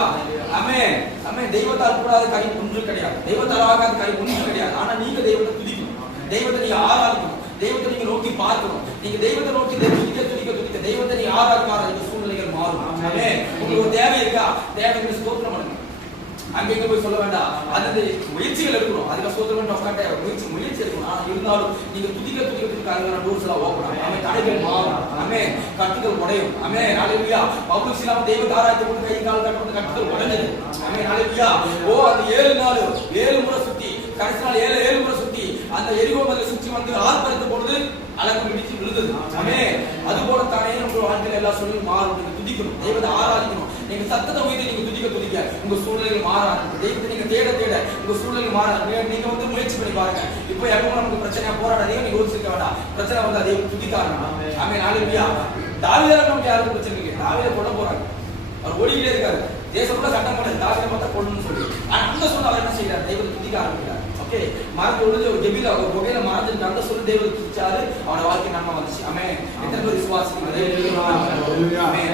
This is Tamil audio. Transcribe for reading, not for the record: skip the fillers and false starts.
ஹalleluya ஆமென் ஆமென். தெய்வத்தால் கூடாத காரியம் ஒன்றும் கிடையாது, தெய்வத்தால் ஆகாத காரியம் ஒன்றும் கிடையாது. ஆனா நீங்க தெய்வத்தை துதிக்கணும், தெய்வத்தை நீங்க ஆராதிக்கணும், தெய்வத்தை நீங்க நோக்கி பார்க்கணும். நீங்க தெய்வத்தை நோக்கி துதிக்க தெய்வத்தை நீங்க ஆராதிக்காத சூழ்நிலைகள் மாறும். ஆமென். உங்களுக்கு ஒரு தேவை இருக்கா, தேவைக்கு ஸ்தோத்திரம் பண்ணுங்க. அங்கே போய் சொல்ல வேண்டாம், அது முயற்சிகள் எடுக்கணும், அதுக்கு ஸ்தோத்திரம் உட்காட்ட முயற்சி எடுக்கணும். ஆனா இருந்தாலும் நீங்க துதிக்க அதுக்கான டோர்ஸ் எல்லாம் ஓப்பன் ஆகும். ஆமென். தடைகள் மாறும். ஆமென். கட்டுகள் உடையும். ஆமென். ஹalleluya. பவுல் சீலாவும் தெய்வத்தை ஆராய்ச்சி கொண்டு கை கால் கட்டுறது கட்டுகள் உடைஞ்சது. ஆமென். ஹalleluya. ஓ அந்த 7 நாள் 7 முறை சுத்தி, கடைசி நாள் 7 முறை சுத்தி அந்த எரிகோ மலை சுற்றி வந்து ஆர்ப்பரித்த பொழுது அலங்கம் பிடிச்சு விழுந்தது. ஆமென். அது போல தானே உங்க வாழ்க்கையில எல்லா சூழ்நிலையும் மாறும். நீங்க துதிக்கணும், தெய்வத்தை ஆராதிக்கணும். நீங்க சத்தத்தை உயர்த்தி நீங்க துதிக்க உங்க சூழ்நிலைகள் மாறாது. தெய்வத்தை நீங்க தேட உங்க சூழ்நிலைகள் மாறாது. நீங்க வந்து முயற்சி பண்ணி பாருங்க. இப்போ எப்பவும் நமக்கு பிரச்சனையா போராடாதீங்க, நீங்க யோசிக்க வேண்டாம். பிரச்சனை வந்து அதே துதிக்காரங்க. ஆமென். ஹalleluya. தாவீதை நமக்கு யாரும் பிரச்சனை இல்லை, தாவீதை கொல்ல போறாங்க, அவர் ஓடிக்கிட்டே இருக்காரு. தேசம் கூட சட்டம் பண்ண தாவீதை பார்த்தா கொல்லணும்னு சொல்லி, ஆனா அந்த சொன்ன அவர் என்ன செய்யறாரு, தெய்வத்தை துதிக்க ஆரம்பிக்கிறார். ஓகே, மறந்து ஒழுது ஒரு கெபில ஒரு புகையில மறந்துட்டு அந்த சொல்லி தெய்வத்தை துதிச்சாரு, அவனோட வாழ்க்கை நன்மை வந்துச்சு. ஆமென். எத்தனை பேர் விசுவாசிக்கிறீங்க? ஆமென்.